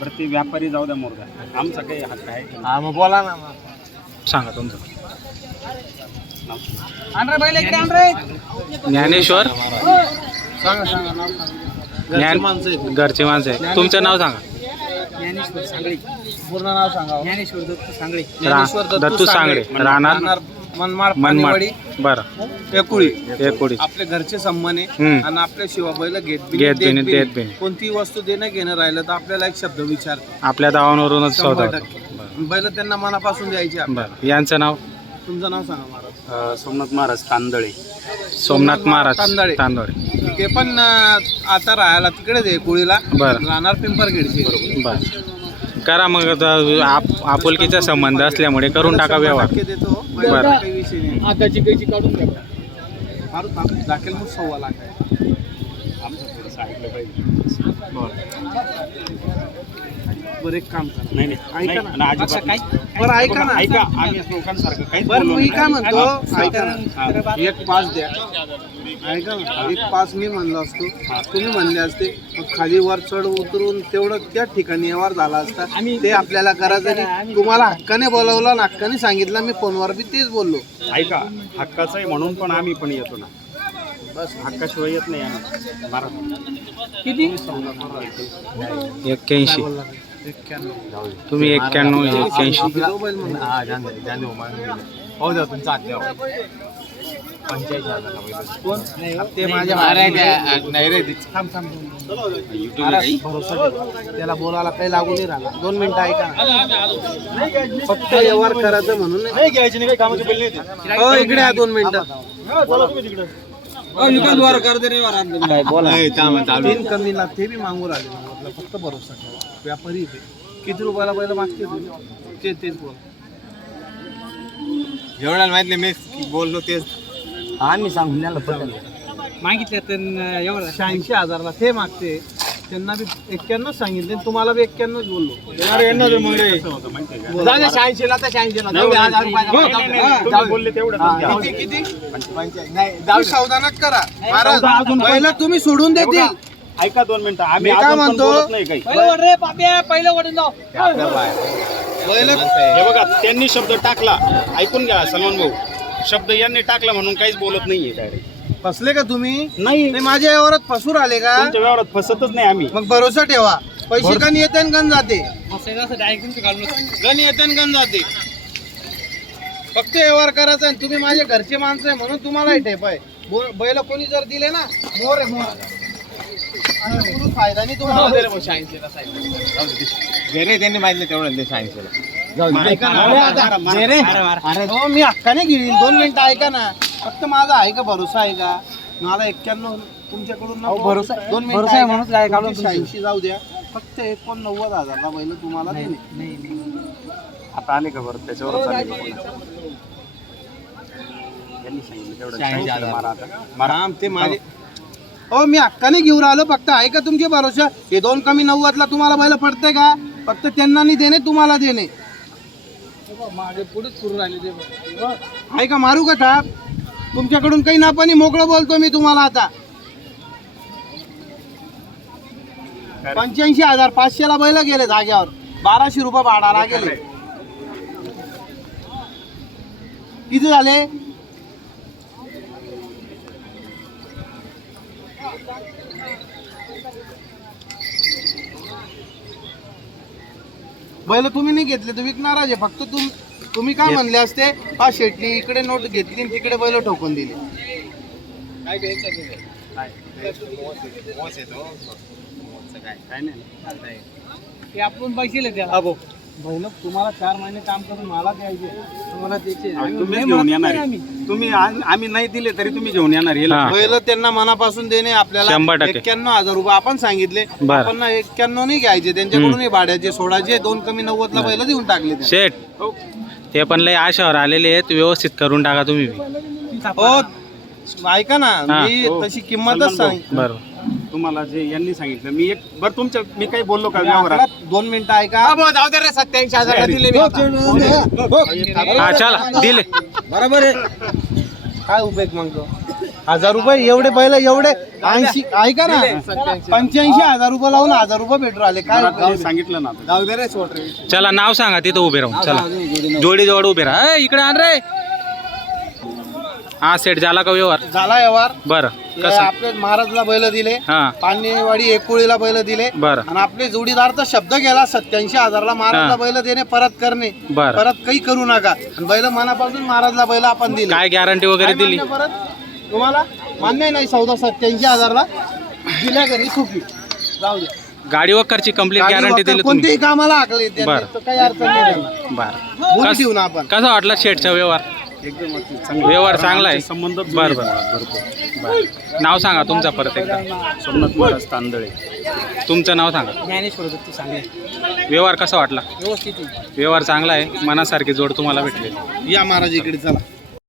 बरं ते व्यापारी जाऊ द्या मोरगा, आमचा काही हक्क आहे का? हा मग बोला ना मग. सांगा तुमचं नाव. ज्ञानेश्वर सांगा सांगा नाव सांगा. घरची माणसं आहेत. घरचे माणसं आहे. तुमचं नाव सांगा. ज्ञानेश्वर सांगळे. पूर्ण नाव सांगा. ज्ञानेश्वर दत्तू सांगळे. दत्तू सांगळे राहणार मनमाड मनमाड. पाणीवाडी, बरं एकुळी. एकोडी आपले घरचे संबंध आहे हम्म. आणि आपल्या शिवा बैल घेत बिन, देत बिन. कोणती वस्तू देणं घेणं राहिलं तर आपल्याला एक शब्द विचारतो. आपल्या दावांवरूनच सौदा 100% होतो. बैल त्यांना मनापासून द्यायची आपल्याला. बरं यांचं नाव तुमचं नाव सांगा महाराज. सोमनाथ महाराज तांदळे. सोमनाथ महाराज तांदळे. तांदळे. ते पण आता राहायला तिकडेच आहे कुळीला. बरं राहणार पिंपरखेडचे. बरं करा मग आता आपुलकीचा संबंध असल्यामुळे करून टाका व्यवहार. 100% देतो. बरं. काही विषय नाही. आताची कैची काढून घ्या. मारू दाखल मग 1.25 लाख आहे. आमचं थोडंसं ऐकलं पाहिजे. बरं एक काम करा. नाही ऐका ना. नाही, अजिबात नाही. बरं ऐका ना. ऐका, आम्ही लोकांसारखं काहीच बरं बोललो मी नाही. काय म्हणतो हा. ऐका ना. एक 5 द्या. ऐका ना. एक 5 मी म्हणलो असतो, तुम्ही म्हणले असते. मग खाली वर चढ उतरून तेवढं त्या ठिकाणी व्यवहार झाला असता. ते आपल्याला करायचं नाही. तुम्हाला हक्काने बोलावलं आणि हक्काने सांगितलं. मी फोनवर बी तेच बोललो. ऐका, हक्काचं आहे म्हणून पण आम्ही पण येतो ना. बस हक्काशिवाय येत नाही आम्ही. किती 81 तुम्ही 91 81 हो द्या तुमचा आत्या. कोण ते माझ्या नाही रे. त्याला बोलायला काही लागू नाही राहिला. 2 मिनिटं ऐका ना. फक्त व्यवहार करायचं म्हणून नाही घ्यायचे नाही. काही कामाची बिल नाही. हो इकडे या 2 मिनिटं. तीन कमी लाख ते बी मागू राहिले. म्हटलं फक्त भरोसा ठेवा. व्यापारी ते किती रुपयाला पहिलं मागते तुम्ही तेच बोल. जेवढ्याला माहित नाही मी बोललो तेच. आम्ही सांगून मागितलं तर 86,000ला ते मागते. त्यांना बी 91 सांगितले. तुम्हाला बी 91 बोललो. कसं होतं माहिती आहे का? 86ला तर 86ला तुम्ही बोलले तेवढं किती नाही सावधानच करा महाराज. पहिलं तुम्ही सोडून देतील. ऐका 2 मिनिटं, आम्ही मी काय अजून पण म्हणतो? बोलत नाही काही. हे बघा, त्यांनी शब्द टाकला, ऐकून घ्या सलमान भाऊ. शब्द यांनी टाकला म्हणून काहीच बोलत नाहीये डायरेक्ट. फसले का तुम्ही? नाही, नाही माझ्या व्यवहारात फसून आले का? तुमच्या व्यवहारात फसतच नाही आम्ही. मग भरोसा ठेवा. पैसे गण येते आणि गण जाते. गण येते आणि गण जाते. फक्त व्यवहार करायचा आहे. तुम्ही माझे घरचे माणसं आहे म्हणून तुम्हालाही ठेप आहे. बैल कोणी जर दिले ना मोर आहे मोर. आणि फायदा नाही तुम्हाला. त्यांनी माहिती तेवढं 86ला. ऐका ना. हो मी हक्काने घेईल. 2 मिनिटं ऐका ना. फक्त माझा आहे का भरोसा आहे का? मला 91 तुमच्याकडून भरोसा 2 मिनिटं म्हणून काय 86 जाऊ द्या. फक्त 89,000ला बैल तुम्हाला देणे. आता आले का बरं त्याच्यावरच आले का कोणाचं? यांनी सांगितलं तेवढं 86 मारा आता. मारा ते माझे. हो मी हक्काने घेऊन राहिलो. फक्त आहे का तुमचे भरोसा? हे 2 कमी 90ला तुम्हाला बैल पडते का? फक्त त्यांना नाही देणे, तुम्हाला देणे. माझे पुढे सुरू राहिले ते. आहे का मारू का थाप? तुमच्याकडून काही ना पण मोकळं बोलतो मी तुम्हाला आता. 85,000 500ला बैल गेले जाग्यावर. 1200 रुपये भाडाला गेले. किती झाले? बैल तुम्ही नाही घेतले तर विकणारच आहे. फक्त तुम्ही काय म्हणले असते? हा शेटनी इकडे नोट घेतली आणि तिकडे बैल ठोकून दिले. काय घ्यायचं काय नाही. ते आपण पैसे त्याला बैल तुम्हाला 4 महिने काम करून मला द्यायचे. तुम्हाला द्यायचे. तुम्ही घेऊन येणार आहे. तुम्ही आम्ही नाही दिले तरी तुम्ही घेऊन येणार आहे. हा. बैल त्यांना मनापासून देणे आपल्याला. 100%. 91,000 रुपये आपण सांगितले. बरं. आपण 91 नाही घ्यायचे त्यांच्याकडून. भाड्याचे सोडायचे. 2 कमी 90ला बैल देऊन टाकले ते. शेठ ते पण लय आशावर आलेले आहेत. व्यवस्थित करून टाका तुम्ही बी. हो ऐका ना. हा. मी हो. तशी किंमतच सांग. बरोबर तुम्हाला जे यांनी सांगितलं मी एक बरं तुमच्या मी काही बोललो का व्यवहारात? 2 मिनिटं ऐका. जाऊ दे रे 87,000 दिले मी आता. हा चला दिले. बरोबर आहे. काय उपयोग मागतो? 1000 रुपये एवढे बैल एवढे 80 ऐका ना 85,000 रुपये लावून 1000 रुपये भेटू राहिले काय ते सांगितलं ना जाऊ दे रे सोड रे. चला नाव सांगा तिथं उभे राहून चला जोडी जवळ उभे राहा ए, इकडे आण रे हा सेट झाला का व्यवहार झाला व्यवहार बरं हे कसं आपले महाराजला बैल दिले हा पाणीवाडी एकोळीला बैल दिले बरं आणि आपले जोडीदारचा शब्द गेला 87,000ला महाराजला हा. बैल देणे परत करणे बरं परत काही करू नका आणि बैल मनापासून महाराजला बैल आपण दिले काय गॅरंटी वगैरे काय दिली मान्य परत तुम्हाला मान्य नाही सौदा 87,000ला दिल्या घरी सुखी जाऊ दे गाडी वक्करची कंप्लीट गाडी गॅरंटी वगैरे दिली तुम्ही कोणतेही कामाला आखले बरं. काही अडचण नाही त्यांना. बरं बोलू कस- देऊ ना आपण कसा वाटला शेटचा व्यवहार एकदम व्यवहार चांगला आहे संबंध बरं बरं नाव सांगा तुमचा परत एकदा सोमनाथ महाराज तांदळे तुमचं नाव सांगा ज्ञानेश्वर दत्त सांगे व्यवहार कसा वाटला व्यवस्थित व्यवहार चांगला आहे मनासारखी जोड तुम्हाला भेटले या महाराज इकडे चला